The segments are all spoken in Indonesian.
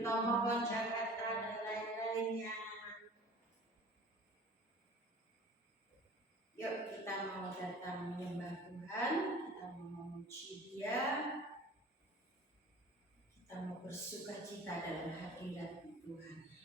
Tomohon, Jakarta, dan lain-lainnya. Yuk kita mau datang menyembah Tuhan, kita mau memuji Dia, kita mau bersuka cita dalam hadirat Tuhan.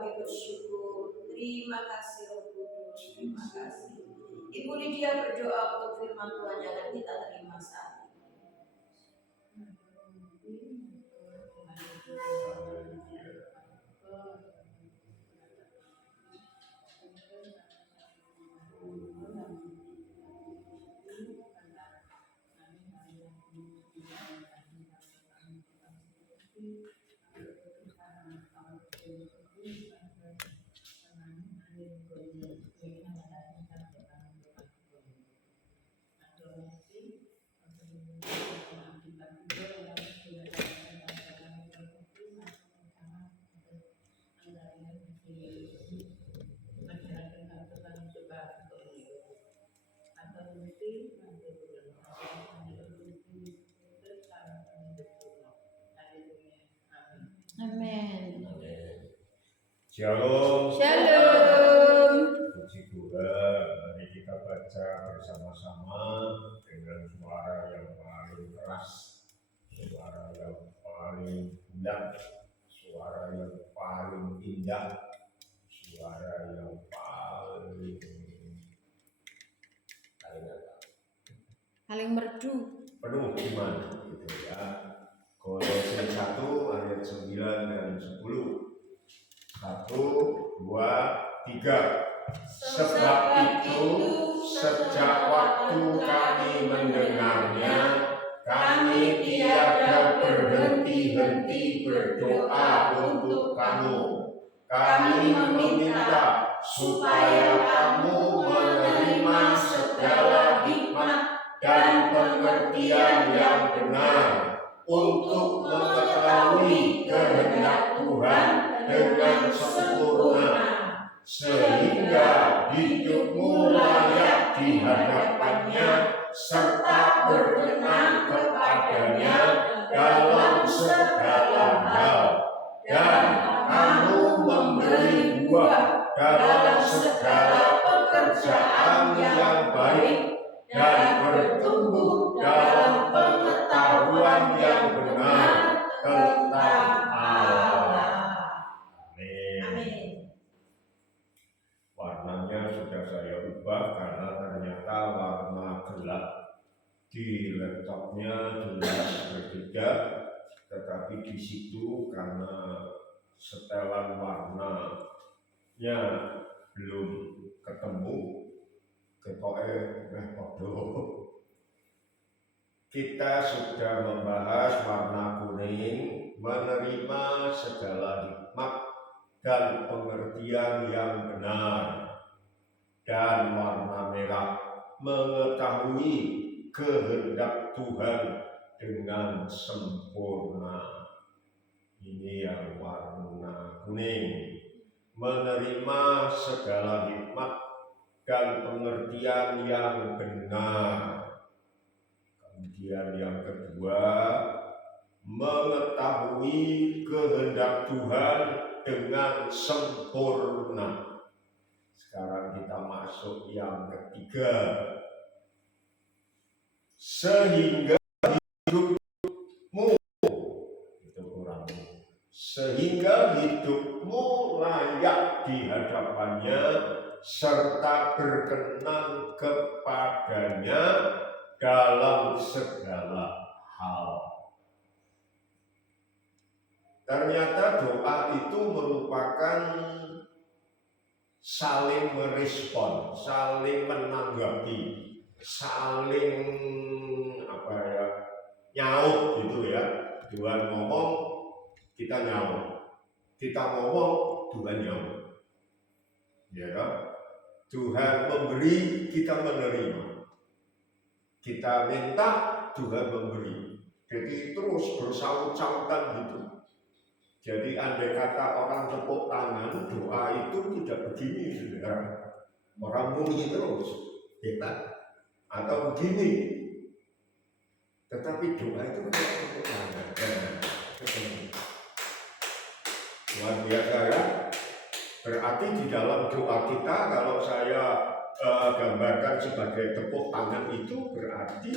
kami bersyukur. Terima kasih Roh Kudus, terima kasih. Ibu Lydia berdoa untuk firman Tuhan yang akan kita terima saat ini. Amin. Shalom. Shalom. Puji Tuhan, mari kita baca bersama-sama dengan suara yang paling keras, suara yang paling indah, suara yang paling indah, suara yang paling merdu, penuh iman, gitu ya. Kolose 1 ayat 9 dan 10. 1, 2, 3. Sebab itu sejak waktu kami mendengarnya, kami tiada berhenti-henti berdoa untuk kamu. Kami meminta supaya kamu menerima segala hikmat dan pengertian yang benar untuk mengetahui kehendak Tuhan dengan sempurna, sehingga hidupmu layak di hadapannya serta berkenan kepadanya dalam segala hal, dan kamu memberi buah dalam segala pekerjaan yang baik dan bertumbuh dalam pengetahuan yang benar tentang Allah. Amin. Warnanya sudah saya ubah karena ternyata warna gelap di laptopnya jelas berbeda, tetapi di situ karena setelan warnanya belum ketemu, kita sudah membahas warna kuning, menerima segala hikmat dan pengertian yang benar, dan warna merah, mengetahui kehendak Tuhan dengan sempurna. Ini yang warna kuning, menerima segala hikmat dan pengertian yang benar. Kemudian yang kedua, mengetahui kehendak Tuhan dengan sempurna. Sekarang kita masuk yang ketiga, sehingga hidupmu, itu kurangnya, sehingga hidupmu layak di hadapannya serta berkenan kepadanya dalam segala hal. Ternyata doa itu merupakan saling merespon, saling menanggapi, saling nyaut gitu ya. Tuhan ngomong, kita nyaut. Kita ngomong, Tuhan nyaut. Ya kan? Tuhan memberi, kita menerima. Kita minta, Tuhan memberi. Jadi terus bersaut-sautan gitu. Jadi andai kata orang tepuk tangan, doa itu tidak begini, saudara. Orang bunyi terus, ya, atau begini. Tetapi doa itu kan tepuk tangan. Luar biasa ya. Berarti di dalam doa kita, kalau saya gambarkan sebagai tepuk tangan itu berarti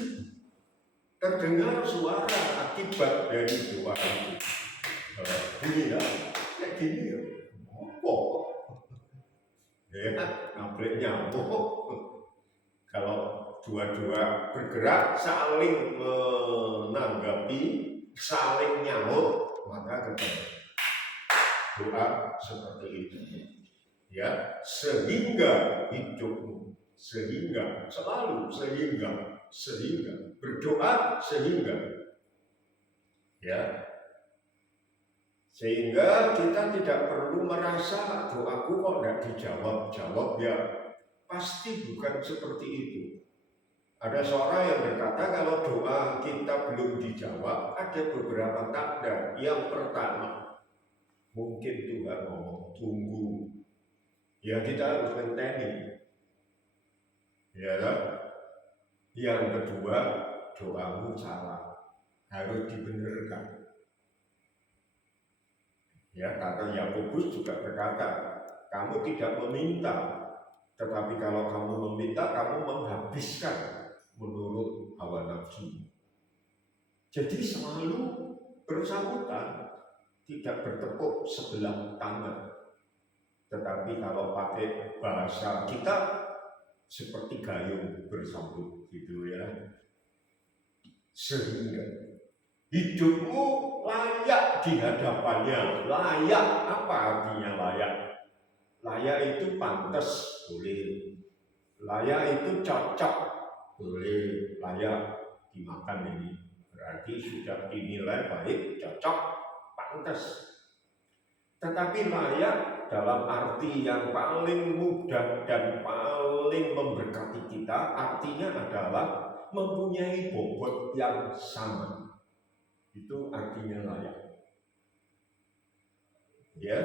terdengar suara akibat dari doa itu. Bunyi ya, kayak gini ya. Oh, ya, nabrak nyamuk. Kalau dua-dua bergerak saling menanggapi, saling nyamuk, maka ketemu. Doa seperti itu, ya, sehingga hidupmu, sehingga selalu sehingga berdoa sehingga, ya, sehingga kita tidak perlu merasa doaku kok tidak dijawab ya, pasti bukan seperti itu. Ada seorang yang berkata kalau doa kita belum dijawab ada beberapa tanda. Yang pertama, mungkin Tuhan ngomong tunggu, ya kita harus ngenteni, ya kan? Yang kedua, doamu salah, harus dibenarkan. Ya, kata Yakobus juga berkata, kamu tidak meminta, tetapi kalau kamu meminta, kamu menghabiskan menurut hawa nafsu. Jadi selalu bersangkutan, tidak bertepuk sebelah tangan. Tetapi kalau pakai bahasa kita seperti gayung bersambut gitu ya. Sehingga hidupmu layak di hadapannya. Layak, apa artinya layak? Layak itu pantas, boleh. Layak itu cocok, boleh. Layak dimakan ini, berarti sudah dinilai baik, cocok, pantas. Tetapi layak dalam arti yang paling mudah dan paling memberkati kita, artinya adalah mempunyai bobot yang sama. Itu artinya layak. Ya,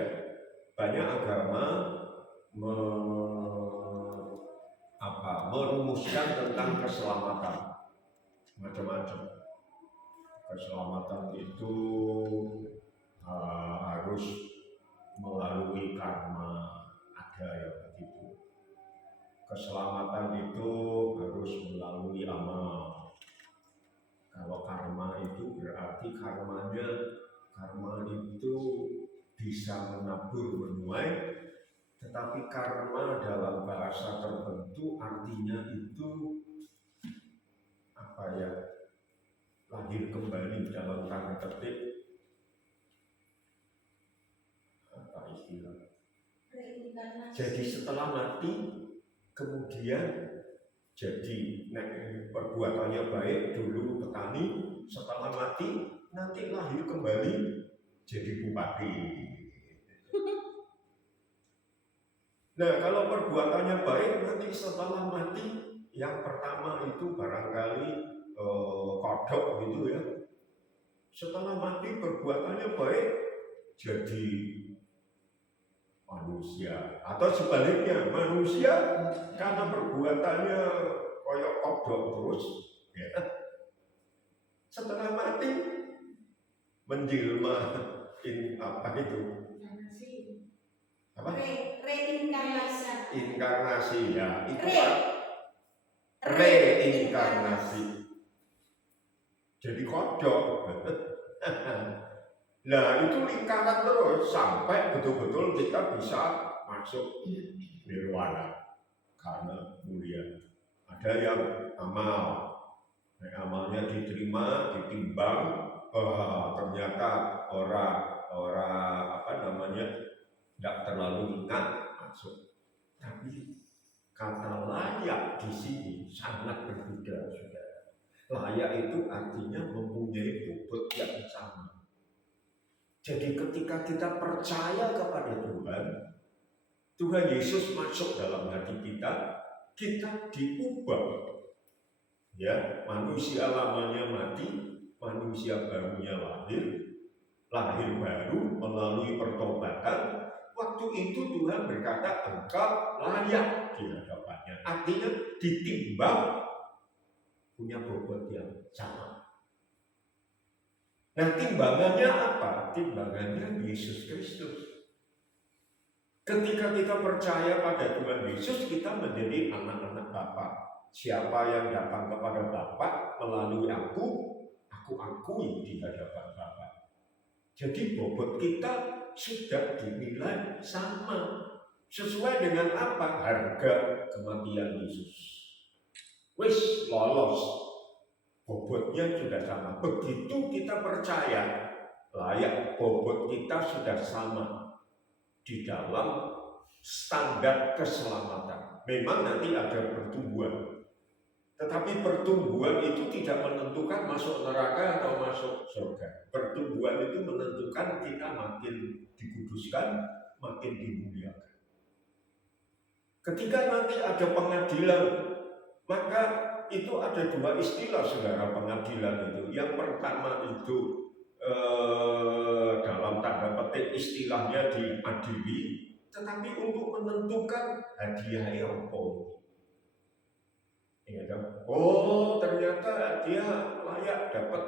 banyak agama merumuskan tentang keselamatan macam-macam. Keselamatan itu harus melalui karma, ada yang begitu. Keselamatan itu harus melalui amal. Kalau karma itu berarti karma itu bisa menabur menuai, tetapi karma dalam bahasa tertentu artinya itu apa ya, lahir kembali dalam tanda petik, apa istilah? Jadi setelah mati kemudian jadi perbuatannya baik dulu petani, setelah mati nanti lahir kembali jadi bupati. Nah, kalau perbuatannya baik nanti setelah mati yang pertama itu barangkali kodok gitu ya. Setelah mati perbuatannya baik jadi manusia, atau sebaliknya manusia karena perbuatannya koyok kodok terus ya, setelah mati menjelma apa itu apa? Inkarnasi ya, itu reinkarnasi jadi kodok. Nah, itu lingkaran terus sampai betul-betul kita bisa masuk nirwana karena mulia. Ada yang amal, amalnya diterima, ditimbang, ternyata orang apa namanya tidak terlalu ingat masuk. Tapi kata layak di sini sangat berbeda, saudara. Layak itu artinya mempunyai bobot yang sama. Jadi ketika kita percaya kepada Tuhan Yesus masuk dalam hati kita, kita diubah. Ya, manusia lamanya mati, manusia barunya lahir baru melalui pertobatan. Waktu itu Tuhan berkata, engkau layak di hadapannya. Artinya ditimbang punya bobot yang sama. Nah, timbangannya apa? Timbangannya Yesus Kristus. Ketika kita percaya pada Tuhan Yesus, kita menjadi anak-anak Bapa. Siapa yang datang kepada Bapa melalui aku akui di hadapan Bapa. Jadi bobot kita sudah dinilai sama. Sesuai dengan apa? Harga kematian Yesus. Wis lolos, bobotnya sudah sama. Begitu kita percaya, layak bobot kita sudah sama di dalam standar keselamatan. Memang nanti ada pertumbuhan, tetapi pertumbuhan itu tidak menentukan masuk neraka atau masuk surga. Pertumbuhan itu menentukan kita makin dikuduskan, makin dimuliakan. Ketika nanti ada pengadilan, maka itu ada dua istilah saudara pengadilan itu. Yang pertama itu dalam tanda petik istilahnya diadili, tetapi untuk menentukan hadiah apa. Ya, oh ternyata dia layak dapat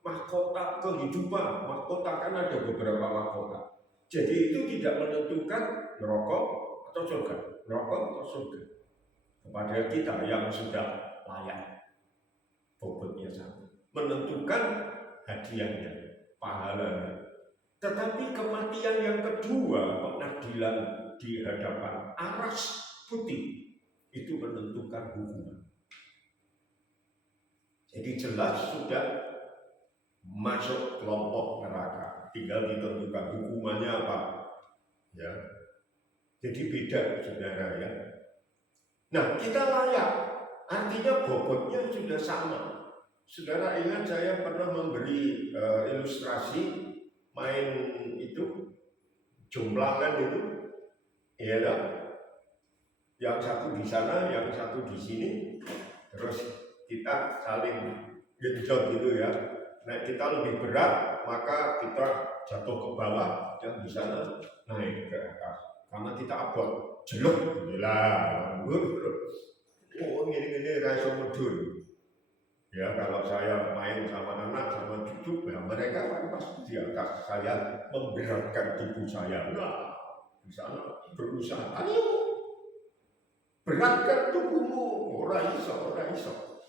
mahkota kehidupan. Mahkota kan ada beberapa mahkota. Jadi itu tidak menentukan neraka atau surga, neraka atau surga. Kepada kita yang sudah layak, bobotnya sama, menentukan hadiahnya, pahalanya. Tetapi kematian yang kedua, pengadilan di hadapan aras putih, itu menentukan hukuman. Jadi jelas sudah masuk kelompok neraka, tinggal ditentukan hukumannya apa. Ya, jadi beda saudara ya. Nah kita layak, artinya bobotnya sudah sama. Saudara ingat saya pernah memberi ilustrasi main itu jomblangan itu, ya kan? Yang satu di sana, yang satu di sini, terus kita saling genjot gitu ya. Nah kita lebih berat, maka kita jatuh ke bawah, yang di sana naik ke atas. Karena kita abot, jelek, lah, oh ini rasa medul. Ya kalau saya main sama anak, sama cucu, ya mereka kan pasti di atas saya memberatkan tubuh saya. Nah, di sana berusaha, ayo beratkan tubuhmu, orang iso.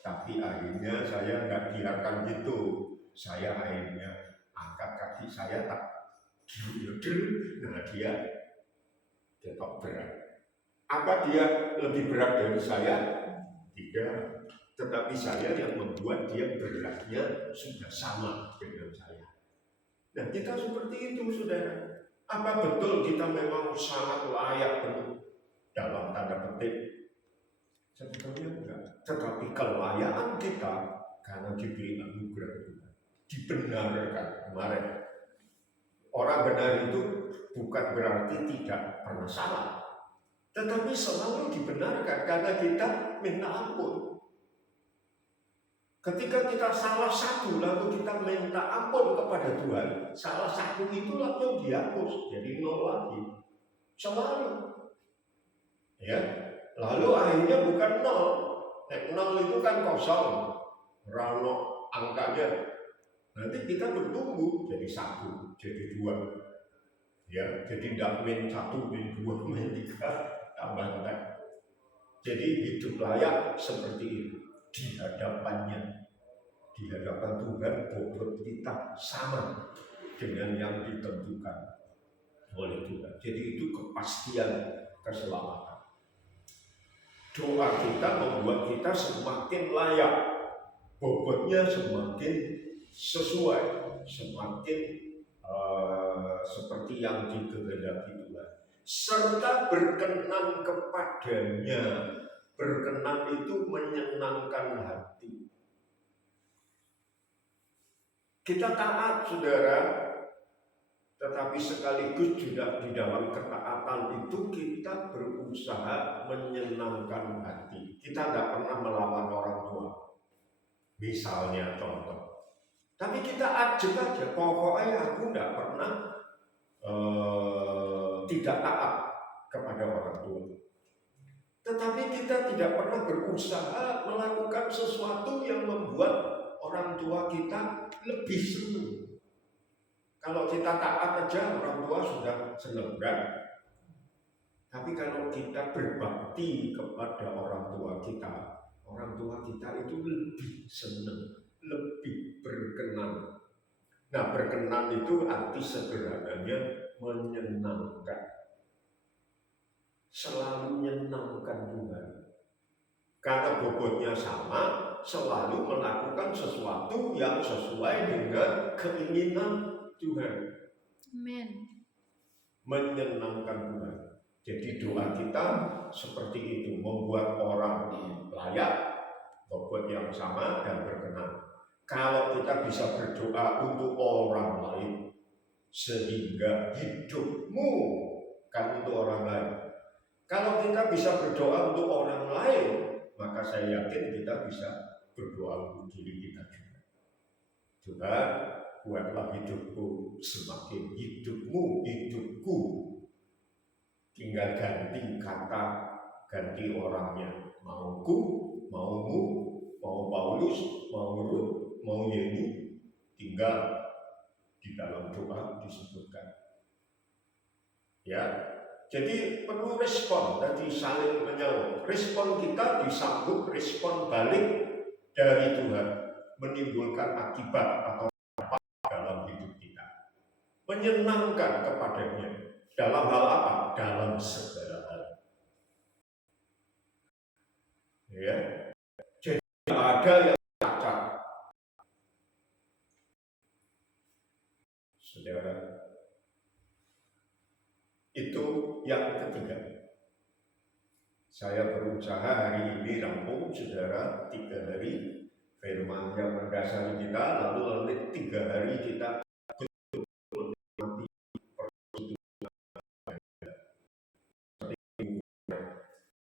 Tapi akhirnya saya nggak biarkan gitu. Saya akhirnya angkat kaki saya tak gil, nah dia tetap berat. Apa dia lebih berat dari saya? Tidak. Tetapi saya yang membuat dia beratnya sudah sama dengan saya. Nah kita seperti itu saudara. Apa betul kita memang sangat layak dalam tanda petik? Sebetulnya enggak. Tetapi kelayaan kita karena diberi anugerah Tuhan, dibenarkan kemarin. Orang benar itu bukan berarti tidak pernah salah, tetapi selalu dibenarkan karena kita minta ampun. Ketika kita salah satu lalu kita minta ampun kepada Tuhan, salah satu itu langsung dihapus, jadi nol lagi. Selalu. Ya. Lalu akhirnya bukan nol. Nol itu kan kosong. Rano angkanya. Nanti kita bertumbuh jadi satu, jadi dua. Ya, jadi tidak min satu, min dua, min tiga, tambah empat. Jadi hidup layak seperti itu di hadapannya, di hadapan Tuhan. Bobot kita sama dengan yang ditentukan oleh Tuhan. Jadi itu kepastian keselamatan. Doa kita membuat kita semakin layak, bobotnya semakin sesuai, semakin seperti yang dikehendaki Tuhan, serta berkenan kepadanya. Berkenan itu menyenangkan hati. Kita taat saudara, tetapi sekaligus juga di dalam ketaatan itu kita berusaha menyenangkan hati. Kita tidak pernah melawan orang tua, misalnya contoh. Tapi kita ajak aja, pokoknya aku tidak pernah tidak taat kepada orang tua. Tetapi kita tidak pernah berusaha melakukan sesuatu yang membuat orang tua kita lebih senang. Kalau kita taat aja orang tua sudah senang kan? Tapi kalau kita berbakti kepada orang tua kita itu lebih senang, lebih berkenan. Nah, berkenan itu arti sederhananya menyenangkan. selalu menyenangkan Tuhan. Karena bobotnya sama, selalu melakukan sesuatu yang sesuai dengan keinginan Tuhan. Amin. Menyenangkan Tuhan. Jadi doa kita seperti itu, membuat orang layak, bobot yang sama dan berkenan. Kalau kita bisa berdoa untuk orang lain, sehingga hidupmu kan untuk orang lain. Kalau kita bisa berdoa untuk orang lain, maka saya yakin kita bisa berdoa untuk diri kita juga. Tuhan, buatlah hidupku semakin hidupmu, hidupku. Tinggal ganti kata, ganti orangnya. Mauku, maumu, mau Paulus, mau Ruth, mau Yeni. Tinggal di dalam doa disebutkan. Ya, jadi perlu respon, tadi saling menjawab. Respon kita disambut respon balik dari Tuhan, menimbulkan akibat atau apa dalam hidup kita. Menyenangkan kepadanya. Dalam hal apa? Dalam segala hal. Ya, jadi ada yang cacat. Saudara, itu yang ketiga. Saya berusaha hari ini rampung, saudara, 3 hari firman yang mendasari kita, lalu 3 hari kita menikmati persekutuan.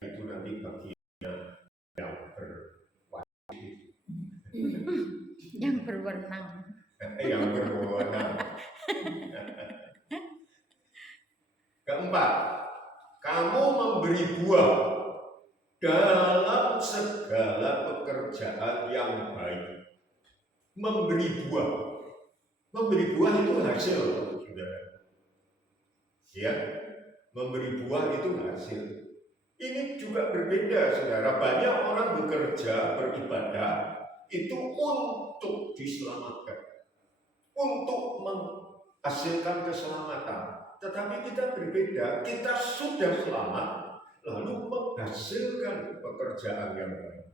Itu nanti bagiannya yang berwajib, Yang berwenang. yang berwenang. Keempat, kamu memberi buah dalam segala pekerjaan yang baik. Memberi buah. Memberi buah itu hasil, saudara. Ya, memberi buah itu hasil. Ini juga berbeda, saudara. Banyak orang bekerja, beribadah, itu untuk diselamatkan. Untuk menghasilkan keselamatan. Tetapi kita berbeda, kita sudah selamat, lalu menghasilkan pekerjaan yang baik.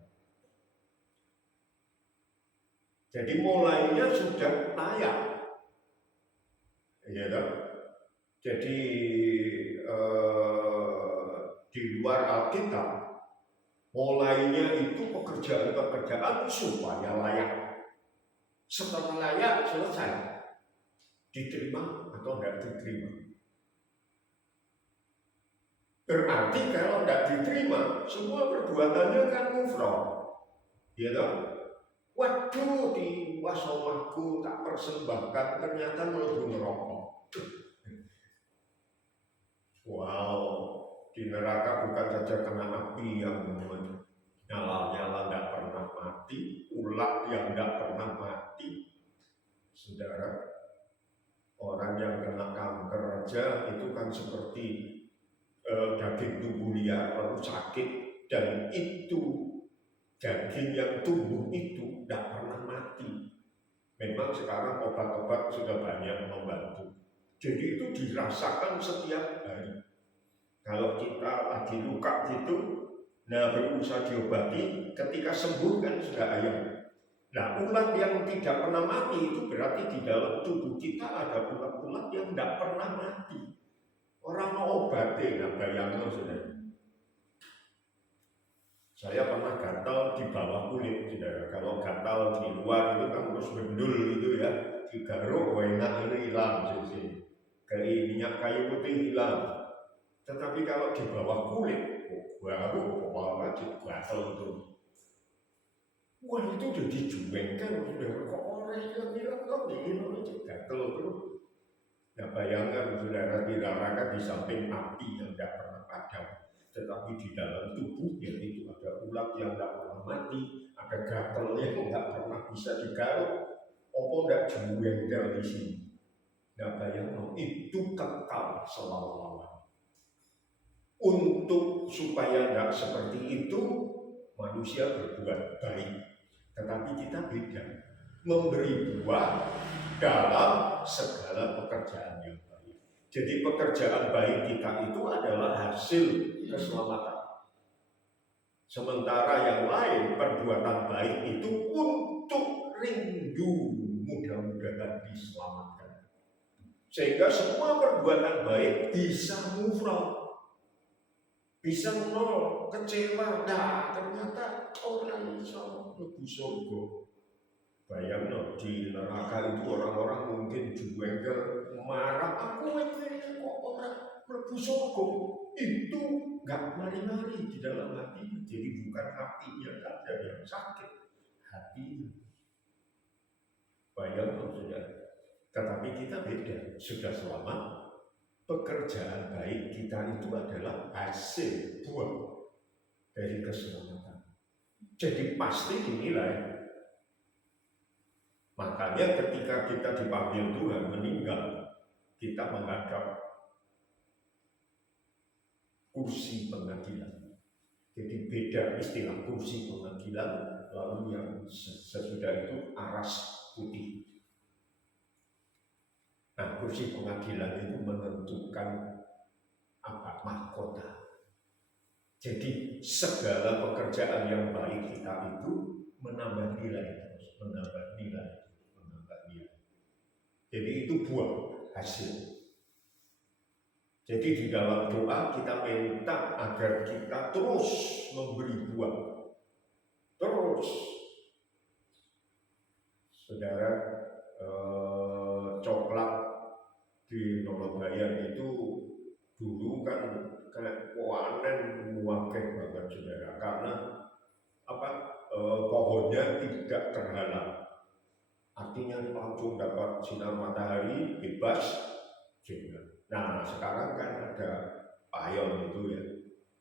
Jadi mulainya sudah layak. Ya, jadi di luar Alkitab, mulainya itu pekerjaan-pekerjaan supaya layak. Setelah layak, selesai. Diterima atau tidak diterima. Berarti kalau tidak diterima, semua perbuatannya kan kufur. Ya toh? Waduh, di wasomahku tak persembahkan, ternyata melebu neraka. Wow, di neraka bukan saja kena api yang nyala-nyala tidak pernah mati, ulat yang tidak pernah mati. Saudara, orang yang kena kanker aja itu kan seperti daging tubuh liar lalu sakit, dan itu daging yang tumbuh itu tidak pernah mati. Memang sekarang obat-obat sudah banyak membantu. Jadi itu dirasakan setiap hari. Kalau kita lagi luka gitu, nah berusaha diobati, ketika sembuh kan sudah ayam. Nah, ulat yang tidak pernah mati itu berarti di dalam tubuh kita ada ulat-ulat yang tidak pernah mati. Orang mau obati, nah bayangkan saudara. Saya pernah gatal di bawah kulit, saudara. Kalau gatal di luar itu kan terus bendul itu ya, digaruk, enak ini hilang sih. Kayak minyak kayu putih hilang. Tetapi kalau di bawah kulit, baru wajib gatal itu. Wah, itu udah dijuengkan, saudara. Kok orang yang bilang kok begini gatal terus. Nah, bayangkan saudara, di neraka di samping api yang tidak pernah padam, tetapi di dalam tubuhnya itu ada ulat yang tidak pernah mati, ada gatal yang tidak pernah bisa digaruk, apa tidak jengkel di sini. Nah, bayangkan itu kekal selama-lamanya. Untuk supaya tidak seperti itu, manusia berbuat baik, tetapi kita beda, memberi buah dalam segala pekerjaan yang baik. Jadi pekerjaan baik kita itu adalah hasil keselamatan. Sementara yang lain, perbuatan baik itu untuk rindu mudah-mudahan diselamatkan. Sehingga semua perbuatan baik bisa murah, bisa nol, kecewa. Nah, ternyata orang insya lebih surga. Bayang di neraka itu orang-orang mungkin jengkel, marah, aku ini kok orang lebih surga. Itu nggak mari-mari di dalam hati. Jadi bukan hatinya saja yang sakit, hatinya. Bayang saudara. Tetapi kita beda, sudah selamat. Pekerjaan baik kita itu adalah hasil buah dari keselamatan. Jadi pasti dinilai. Makanya ketika kita dipanggil Tuhan meninggal, kita menghadap kursi pengadilan. Jadi beda istilah kursi pengadilan, lalu yang sesudah itu aras putih. Nah, kursi pengadilan itu menentukan apa? Mahkota. Jadi segala pekerjaan yang baik kita itu menambah nilai terus, menambah nilai. Jadi itu buah hasil. Jadi di dalam doa kita minta agar kita terus memberi buah. Terus. Saudara, coklat di Nolobayan itu dulu kan kayak panen muakeh banget saudara, karena pohonnya tidak terhalang. Artinya langsung dapat sinar matahari bebas. Nah sekarang kan ada payon itu ya,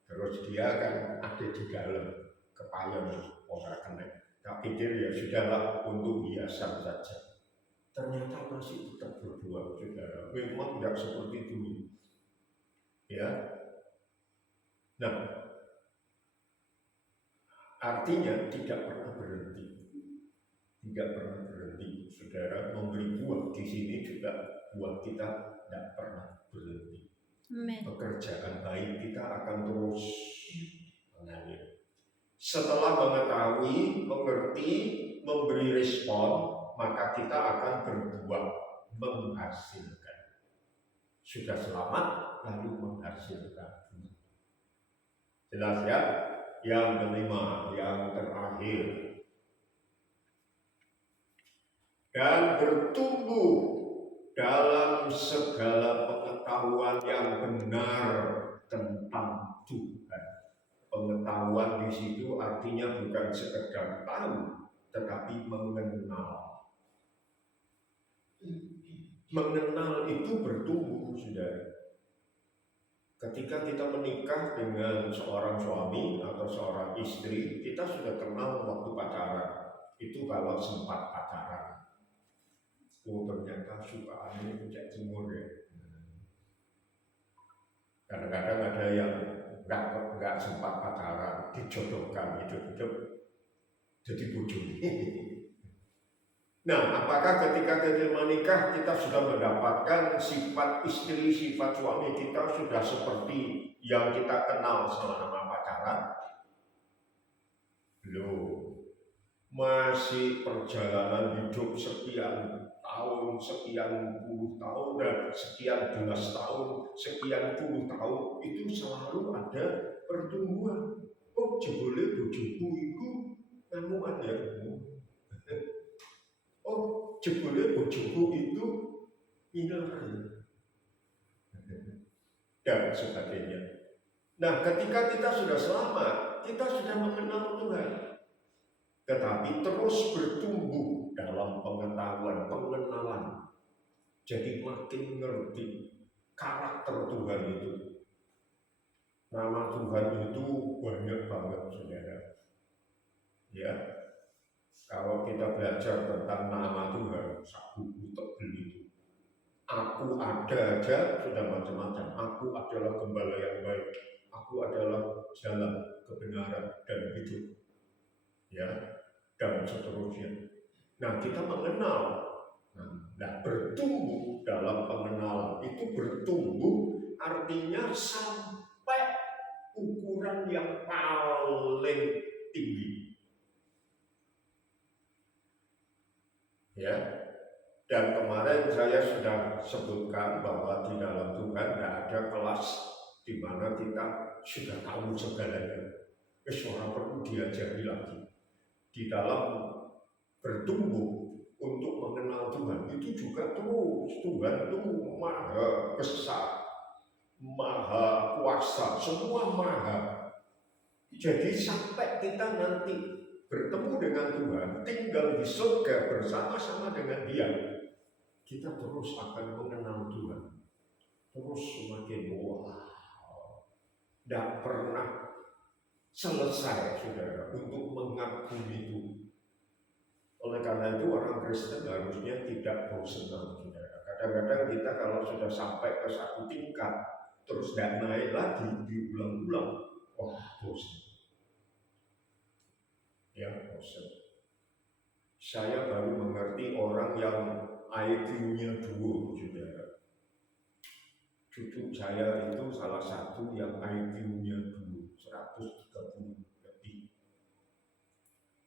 terus dia kan ada di dalam kepayon orang kena. Tak pikir ya sudahlah untuk hiasan saja. Ternyata masih tetap berbuah saudara. Memang tidak seperti dulu. Ya. Nah, artinya tidak pernah berhenti. Tidak pernah berhenti, saudara, memberi buah. Di sini juga buah kita tidak pernah berhenti. Amen. Pekerjaan baik kita akan terus mengalir. Setelah mengetahui, mengerti, memberi respon, maka kita akan berbuah, menghasilkan. Sudah selamat, lalu menghasilkan. Jelas ya? Yang kelima, yang terakhir. Dan bertumbuh dalam segala pengetahuan yang benar tentang Tuhan. Pengetahuan di situ artinya bukan sekedar tahu, tetapi mengenal. Mengenal itu bertumbuh, saudara. Ketika kita menikah dengan seorang suami atau seorang istri, kita sudah kenal waktu pacaran. Itu kalau sempat pacaran. Oh ternyata sukaannya sejak timur ya. Kadang-kadang ada yang nggak sempat pacaran, dijodohkan, hidup-hidup jadi bojo. Nah, apakah ketika kita menikah kita sudah mendapatkan sifat istri, sifat suami kita sudah seperti yang kita kenal selama pacaran? Belum. Masih perjalanan hidup sekian tahun, sekian puluh tahun, dan sekian belas tahun, sekian puluh tahun, itu selalu ada pertumbuhan. Oh, jebule bojoku itu ngamuan ya. Oh, jebule bojoku itu hilang dan sebagainya. Nah, ketika kita sudah selamat, kita sudah mengenal Tuhan. Tetapi terus bertumbuh dalam pengetahuan, pengenalan. Jadi makin mengerti karakter Tuhan itu. Nama Tuhan itu banyak banget, saudara. Ya, kalau kita belajar tentang nama Tuhan, satu buku tebel itu. Aku ada aja sudah macam-macam. Aku adalah gembala yang baik. Aku adalah jalan, kebenaran, dan hidup. Ya, dan seterusnya. Nah, kita mengenal Nah, bertumbuh dalam pengenalan itu bertumbuh artinya sampai ukuran yang paling tinggi. Ya, dan kemarin saya sudah sebutkan bahwa di dalam Tuhan tidak ada kelas di mana kita sudah tahu segalanya. Orang perlu diajari lagi. Di dalam bertumbuh untuk mengenal Tuhan itu juga terus Tuhan itu maha besar, maha kuasa, semua maha. Jadi sampai kita nanti bertemu dengan Tuhan, tinggal di surga bersama-sama dengan Dia, kita terus akan mengenal Tuhan. Terus semakin tidak pernah selesai, saudara, untuk mengagumi Tuhan. Oleh karena itu orang Kristen harusnya tidak bosan, saudara. Kadang-kadang kita kalau sudah sampai ke satu tingkat, terus tidak naik lagi, diulang-ulang, bosan. Ya, bosan. Saya baru mengerti orang yang IQ-nya 2, saudara. Cucu saya itu salah satu yang IQ-nya 2, 130 lebih.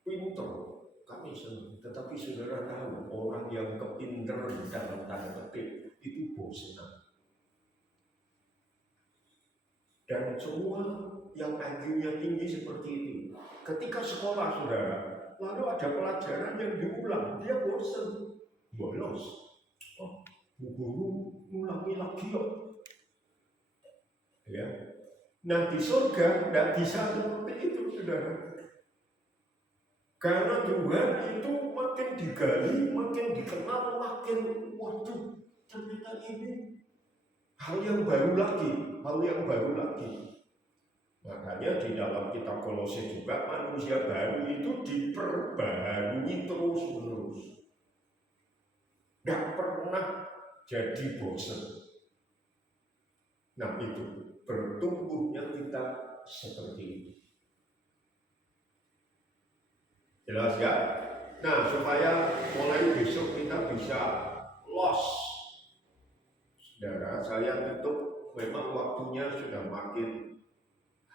Pinter, kami senang. Tetapi saudara tahu, orang yang kepinter dalam tanda petik itu bosan. Dan semua yang IQ-nya tinggi seperti itu, ketika sekolah saudara, lalu ada pelajaran yang diulang, dia bosan, bolos. Bu guru ngulangi lagi yuk. Ya. Nah di surga tidak bisa seperti itu, saudara. Karena Tuhan itu makin digali, makin dikenal, makin waduh, ternyata ini hal yang baru lagi, Makanya di dalam kitab Kolose juga manusia baru itu diperbaharui terus-menerus. Tidak pernah jadi bosan. Nah itu bertumbuhnya kita seperti itu. Jelas ya? Nah supaya mulai besok kita bisa lost. Saudara, saya tutup, memang waktunya sudah makin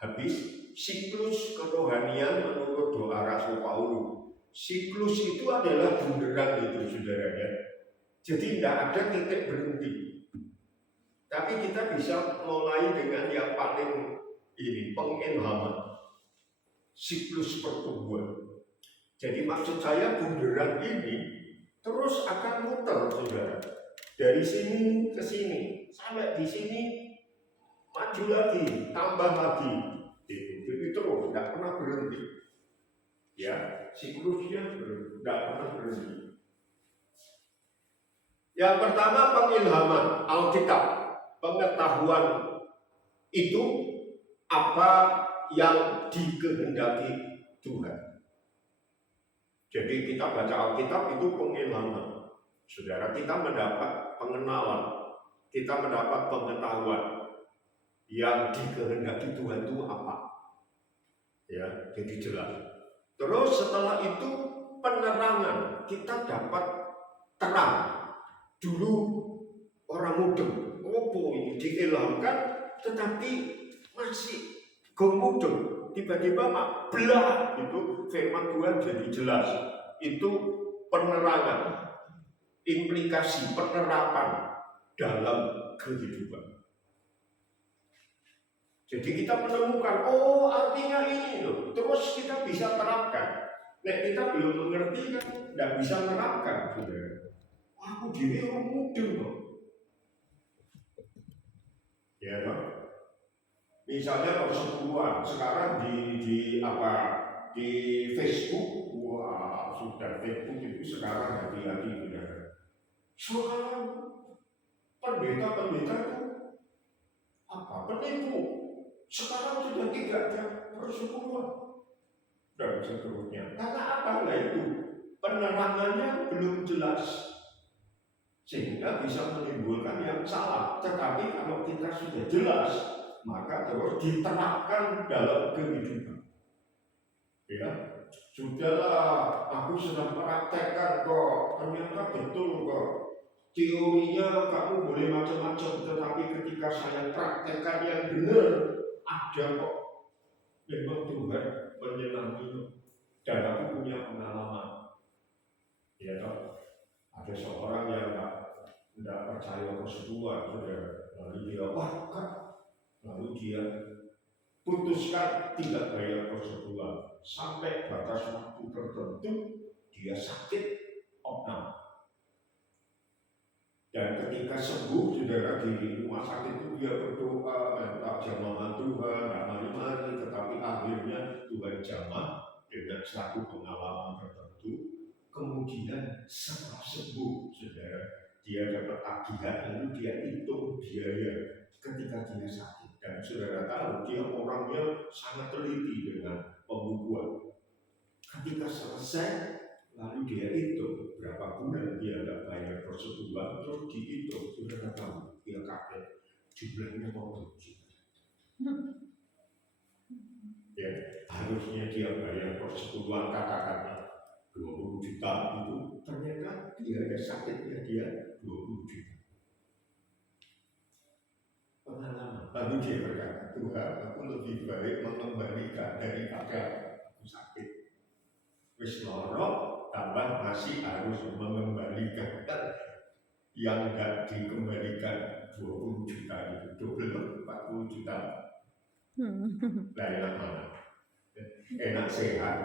habis. Siklus kerohanian menurut doa Rasul Paulus, siklus itu adalah bunderan itu, saudara ya. Jadi tidak ada titik berhenti. Tapi kita bisa mulai dengan yang paling ini, pengilhaman, siklus pertumbuhan. Jadi maksud saya bunderan ini terus akan muter, saudara. Dari sini ke sini, sampai di sini maju lagi, tambah lagi. Jadi terus, tidak pernah berhenti. Ya, siklusnya tidak pernah berhenti. Yang pertama pengilhaman Alkitab, pengetahuan itu apa yang dikehendaki Tuhan. Jadi kita baca Alkitab itu pengilhaman. Saudara, kita mendapat pengenalan, kita mendapat pengetahuan yang dikehendaki Tuhan itu apa. Ya, jadi jelas. Terus setelah itu penerangan, kita dapat terang. Dulu orang mudeng, ini diilhamkan, tetapi masih gemudeng. Tiba-tiba belah itu firman Tuhan jadi jelas. Itu penerangan, implikasi penerapan dalam kehidupan. Jadi kita menemukan, artinya ini loh. Terus kita bisa terapkan. Kita belum mengerti kan, tidak bisa menerapkan. Aku diri orang mudeng loh. Ya loh. Misalnya persekutuan sekarang di Facebook, sudah Facebook itu sekarang hati-hati soal pendeta-pendeta itu penipu. Sekarang sudah tidak ada persekutuan dan seterusnya. Karena apa? Itu penerangannya belum jelas, sehingga bisa menimbulkan yang salah. Tetapi kalau kita sudah jelas, maka terus diterapkan dalam kehidupan. Ya, Sudahlah, aku sudah praktekkan kok, ternyata betul kok. Teorinya kamu boleh macam-macam, tetapi ketika saya praktekkan yang benar, ada kok. Memang Tuhan menyenangi dan aku punya pengalaman. Ya toh, ada seorang yang tidak percaya persekutuan, saudara. Lalu dia lalu dia putuskan tidak bayar persekutuan sampai batas waktu tertentu dia sakit opnam. Dan ketika sembuh, saudara, di rumah sakit itu dia berdoa, minta jamah Tuhan, tidak mari-mari, tetapi akhirnya Tuhan jamah dengan satu pengalaman tertentu. Kemudian setelah sembuh, saudara, dia dapat tagihan, lalu dia hitung biaya ketika dia sakit. Dan saudara tahu, dia orangnya sangat teliti dengan pembukuan. Ketika selesai, lalu dia hitung berapa bulan dia tidak bayar persekutuan, terus dihitung, saudara tahu, dia kaget, jumlahnya mau juta. Ya, harusnya dia bayar persekutuan katakanlah 20 juta itu, ternyata biaya sakitnya dia 20 juta. Pengalaman. Lalu dia berkata, Tuhan, aku lebih baik mengembalikan daripada aku sakit. Wis loro, tambah masih harus mengembalikan yang enggak dikembalikan 20 juta itu, double 40 juta. Nah, enak mana? Enak sehat,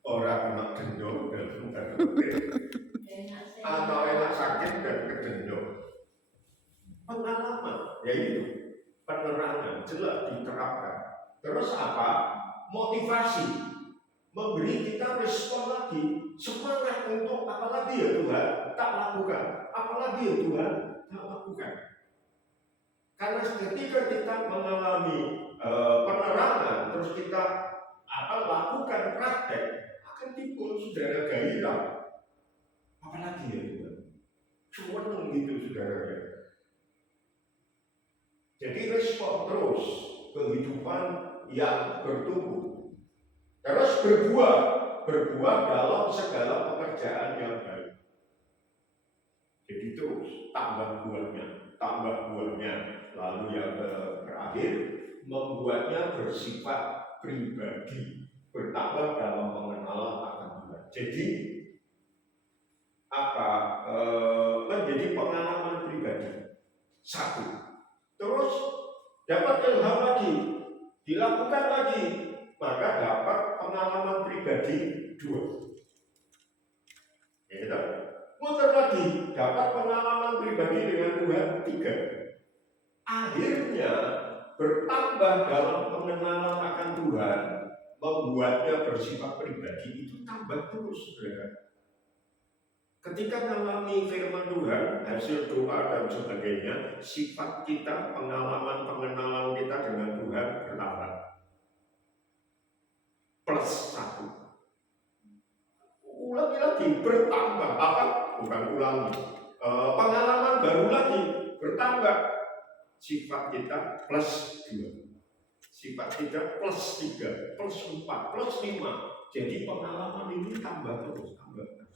orang kena gendong dan bukan atau enak sakit dan kedendong. Pengalaman, yaitu penerangan jelas diterapkan. Terus apa? Motivasi, memberi kita respon lagi, semangat untuk apalagi ya Tuhan tak lakukan, apalagi ya Tuhan tak lakukan. Karena ketika kita mengalami penerangan, terus kita lakukan praktek, akan timbul saudara gairah. Apalagi ya Tuhan, seneng gitu saudara. Jadi respon terus kehidupan yang bertumbuh. Terus berbuah dalam segala pekerjaan yang baik. Jadi terus tambah buahnya. Lalu yang terakhir, membuatnya bersifat pribadi, bertambah dalam pengenalan akan Tuhan. Jadi menjadi pengalaman pribadi. Satu. Terus dapat ilham lagi, dilakukan lagi, maka dapat pengalaman pribadi 2. Ya, muter lagi, dapat pengalaman pribadi dengan Tuhan 3. Akhirnya bertambah dalam pengenalan akan Tuhan, membuatnya bersifat pribadi itu tambah terus, saudara. Ketika mengalami firman Tuhan, hasil doa dan sebagainya, sifat kita, pengalaman pengenalan kita dengan Tuhan bertambah. Plus 1. Ulangi lagi, bertambah. Apa? Bukan ulangi. Pengalaman baru lagi, bertambah. Sifat kita plus 2. Sifat kita plus 3, plus 4, plus 5. Jadi pengalaman ini tambah terus, tambah terus.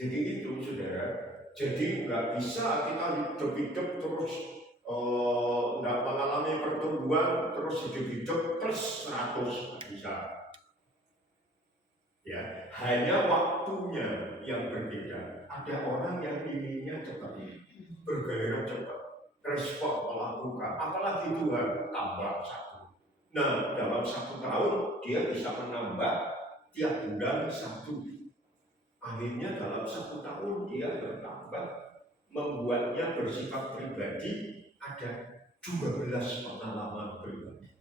Jadi itu saudara, jadi nggak bisa kita hidup terus nggak mengalami pertumbuhan terus hidup terus 100, nggak bisa. Ya, hanya waktunya yang berbeda. Ada orang yang inginnya cepat, bergairah cepat, respon melakukan, apalagi Tuhan tambah 1. Nah, dalam 1 tahun dia bisa menambah tiap bulan 1. Akhirnya dalam 1 tahun dia bertambah, membuatnya bersifat pribadi, ada 12 pengalaman pribadi.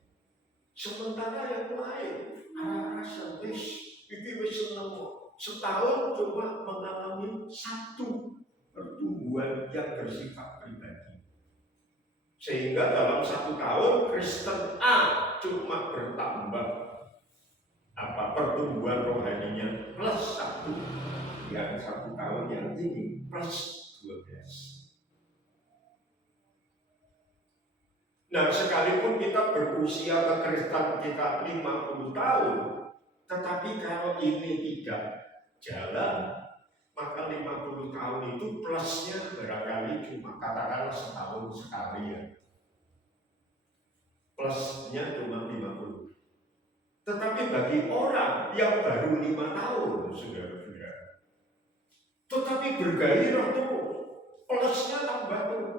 Sementara yang lain, rasa wis seneng, setahun cuma mengalami 1 pertumbuhan yang bersifat pribadi. Sehingga dalam 1 tahun Kristen A cuma bertambah pertumbuhan rohaninya plus 1, yang 1 tahun yang ini plus 12. Nah, sekalipun kita berusia kekristenan kita 50 tahun, tetapi kalau ini tidak jalan, maka 50 tahun itu plusnya barangkali cuma katakanlah setahun sekali ya. Plusnya cuma 50. Tetapi bagi orang yang baru 5 tahun, saudara-saudara, tetapi bergairah terus, plusnya tambah terus.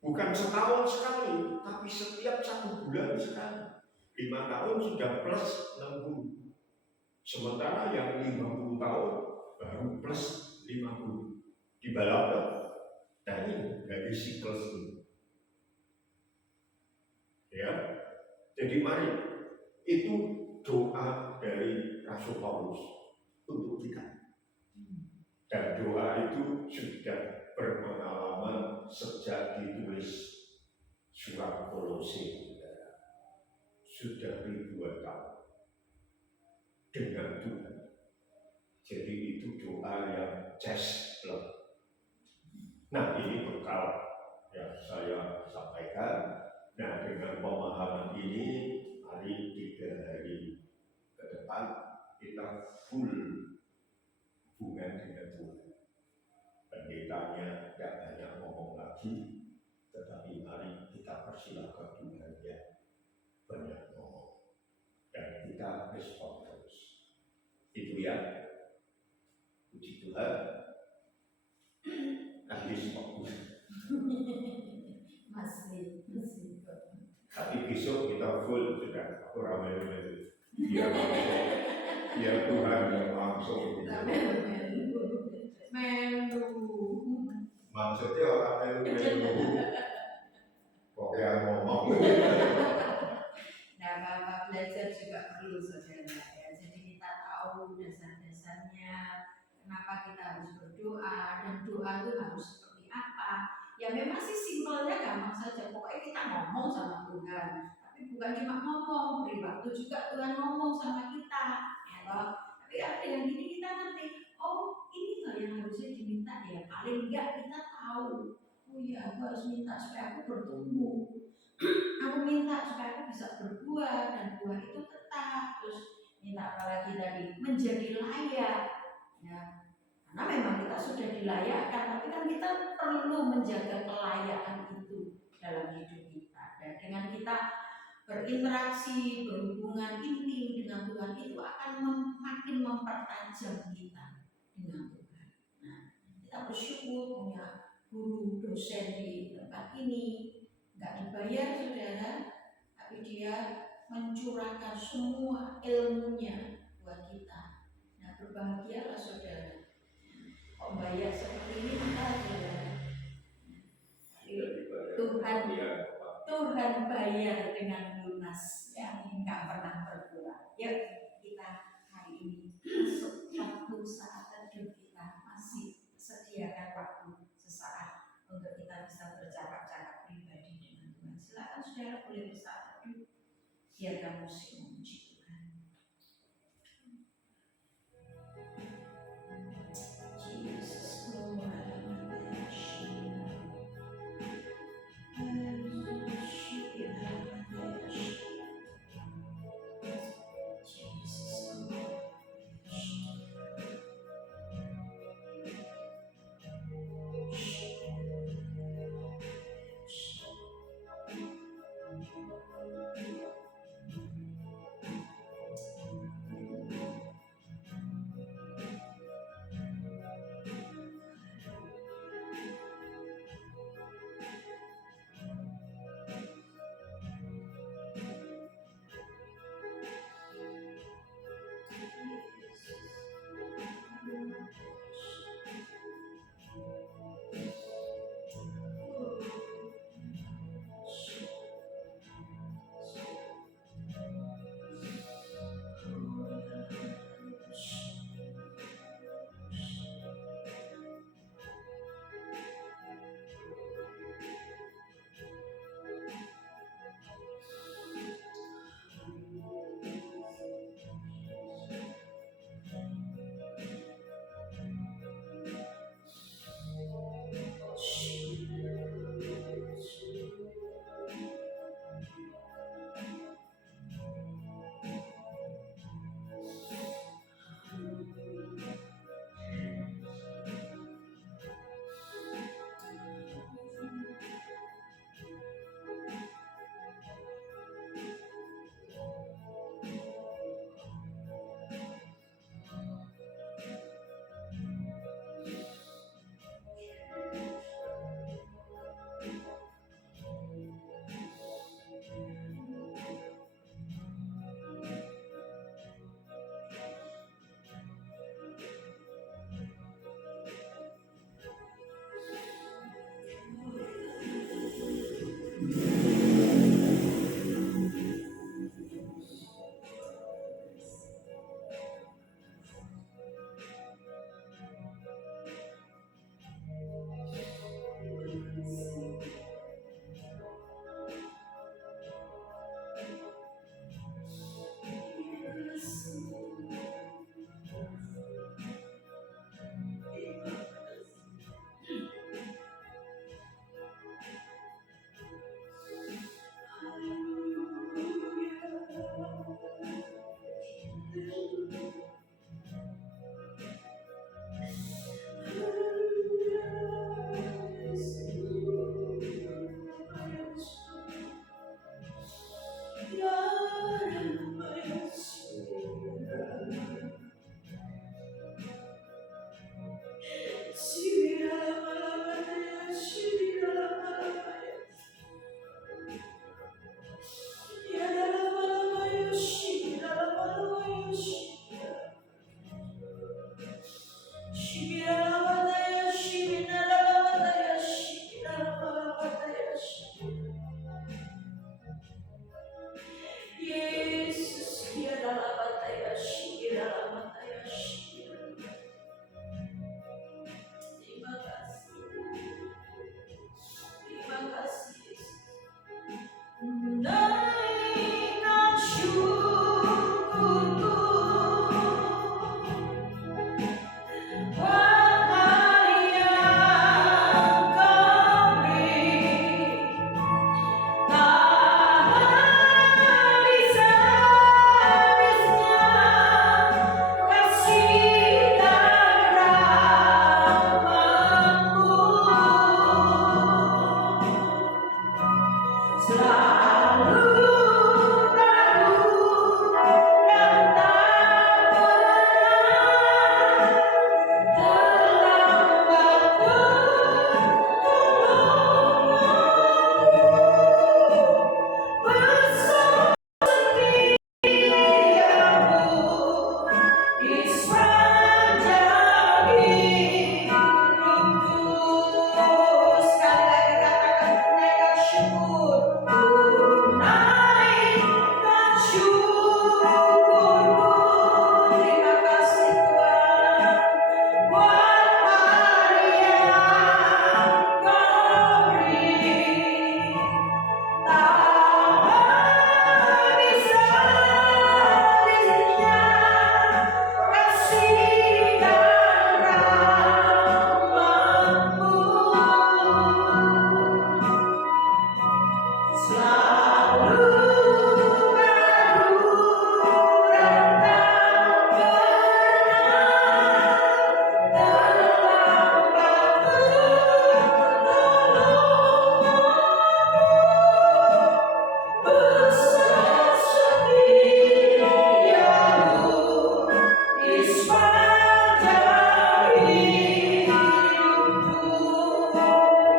Bukan setahun sekali, tapi setiap 1 bulan sekali. 5 tahun sudah plus 60. Sementara yang 50 tahun baru plus 50. Di bawah. Nah ini dari siklus ini. Ya. Jadi mari, itu doa dari Rasul Paulus untuk kita. Dan doa itu sudah berpengalaman sejak ditulis surat Kolose, sudah ribuan tahun dengan Tuhan. Jadi itu doa yang cesplek. Nah ini bekal yang saya sampaikan. Nah dengan pemahaman ini, mari 3 hari ke depan kita full hubungan dengan Tuhan. Pendetanya tidak banyak ngomong lagi, tetapi mari kita persilakan Tuhan ya banyak ngomong dan kita respon terus. Itu ya, puji Tuhan. Habis waktu. Masih. Tapi besok kita full sudah orang melu-melu. Biar Tuhan yang langsung. Maksudnya orang melu-melu. Pokoknya ngomong. Nah, Bapak belajar juga perlu saudara ya. Jadi kita tahu dasar-dasarnya, kenapa kita harus berdoa dan doa itu harus seperti apa. Ya memang sih simpelnya gampang saja. Pokoknya kita ngomong sama Tuhan. Tapi bukan cuma ngomong, beri waktu juga Tuhan ngomong sama kita. Ya toh. Tapi dengan ini kita nanti, oh ini loh yang harusnya diminta ya. Paling enggak kita tahu. Oh iya, aku harus minta supaya aku bertumbuh. Aku minta supaya aku bisa berbuah dan buah itu tetap. Terus minta apa lagi tadi? Menjadi layak. Ya. Karena memang kita sudah dilayakkan, tapi kan kita perlu menjaga kelayakan itu dalam hidup kita. Dan dengan kita berinteraksi, berhubungan intim dengan Tuhan itu akan makin mempertajam kita dengan Tuhan. Nah, kita bersyukur punya guru dosen di tempat ini, nggak dibayar saudara, tapi dia mencurahkan semua ilmunya buat kita. Nah, berbahagialah saudara. Kok bayar seperti ini maka saudara. Tuhan bayar dengan lunas, ya, nggak pernah berkurang. Yuk kita hari ini masuk waktu saat teduh kita, masih sediakan waktu sesaat untuk kita bisa bercakap-cakap pribadi dengan Tuhan. Silakan saudara boleh bersaat teduh, biarkan musik memuji Tuhan. Jesus, Lord. Yesus, biarlah bataya shikira bataya shikira. Terima kasih, Yesus. Naikkan syukurku buat hari yang Kau beri. Tak habis-habisnya kasih dan rahmat-Mu. Selalu baru dan tak pernah terlambat pertolongan-Mu. Bersama setiamu di sepanjang hidupku. Sekali lagi katakan naikkan syukur. Naikkan syukurku. Terima kasih Tuhan buat hari yang Kau beri. Tak habis-habisnya kasih dan rahmat-Mu. Selalu baru dan tak pernah terlambat pertolongan-Mu. Bersama setiamu di sepanjang hidupku.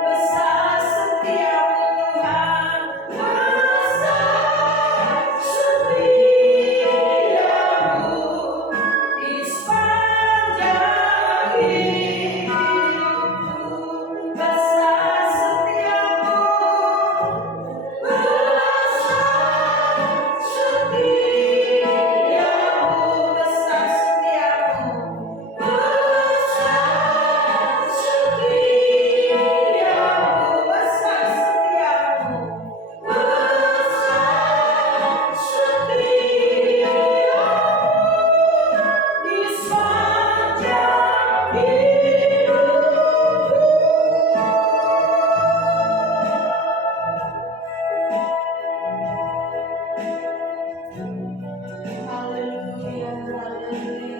Besar setiamu Tuhan, besar setiamu di sepanjang hidupku. Besar setiamu, besar setiamu, besar setiamu, besar setiamu, besar setiamu, besar setiamu di sepanjang hidupku. Haleluya, haleluya.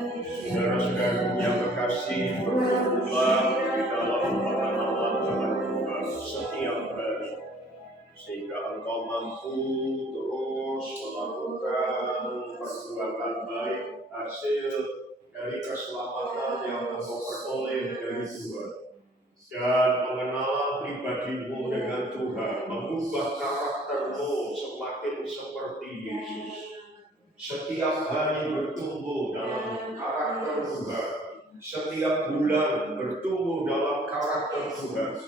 Saudara-saudaraku yang terkasih, bertumbuhlah di dalam pengenalan Tuhan Tuhan setiap hari, sehingga engkau mampu terus melakukan perbuatan baik hasil dari keselamatan yang engkau peroleh dari Tuhan. Dan pengenalan pribadimu dengan Tuhan mengubah karaktermu semakin seperti Yesus. Setiap hari bertumbuh dalam karakter Tuhan. Setiap bulan bertumbuh dalam karakter Tuhan.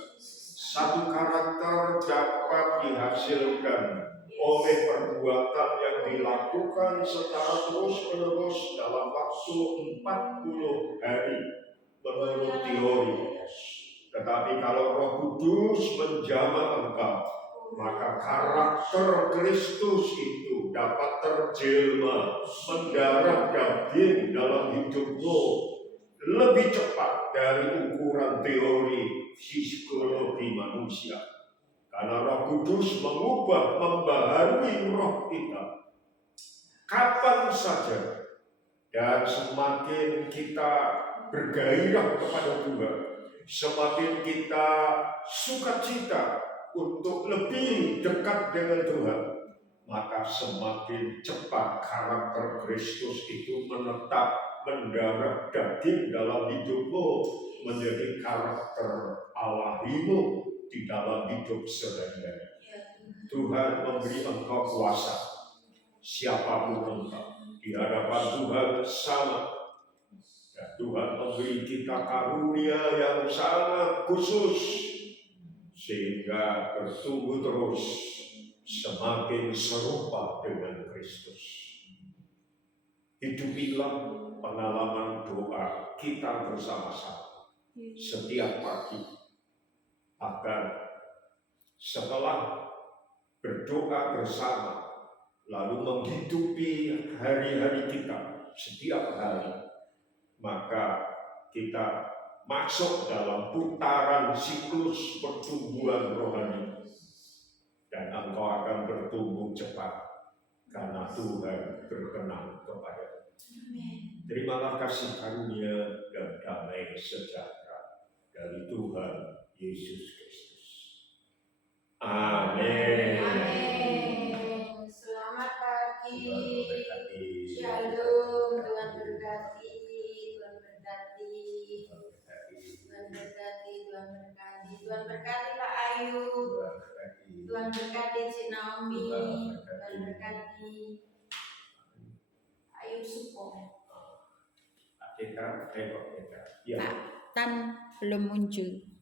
Satu karakter dapat dihasilkan oleh perbuatan yang dilakukan secara terus-menerus dalam waktu 40 hari menurut teori. Tetapi kalau Roh Kudus menjamah engkau, maka karakter Kristus itu dapat terjelma mendarah daging dalam hidupmu lebih cepat dari ukuran teori psikologi manusia. Karena Roh Kudus mengubah, membaharui roh kita kapan saja. Dan semakin kita bergairah kepada Tuhan, semakin kita sukacita untuk lebih dekat dengan Tuhan, maka semakin cepat karakter Kristus itu menetap mendarah daging dalam hidupmu, menjadi karakter Allahimu di dalam hidup sehari-hari. Tuhan memberi engkau kuasa, siapapun engkau, di hadapan Tuhan sama. Dan Tuhan memberi kita karunia yang sangat khusus sehingga bertumbuh terus semakin serupa dengan Kristus. Hidupilah pengalaman doa kita bersama-sama setiap pagi, agar setelah berdoa bersama lalu menghidupi hari-hari kita setiap hari, maka kita masuk dalam putaran siklus pertumbuhan rohani, dan engkau akan bertumbuh cepat karena Tuhan berkenan kepada. Terimalah kasih karunia dan damai sejahtera dari Tuhan Yesus Kristus. Amin. Amin. Selamat pagi. Tuhan memberkati. Shalom. Tuhan berkati. Tuhan berkati. Tuhan memberkati. Tuhan berkati. Tuhan berkati. Tuhan berkati Pak Ayu. Tuhan memberkati. Tuhan berkati Si Naomi. Tuhan Tuhan berkati Ayu Supo. Kita tengok kita. Ya. Tan belum muncul.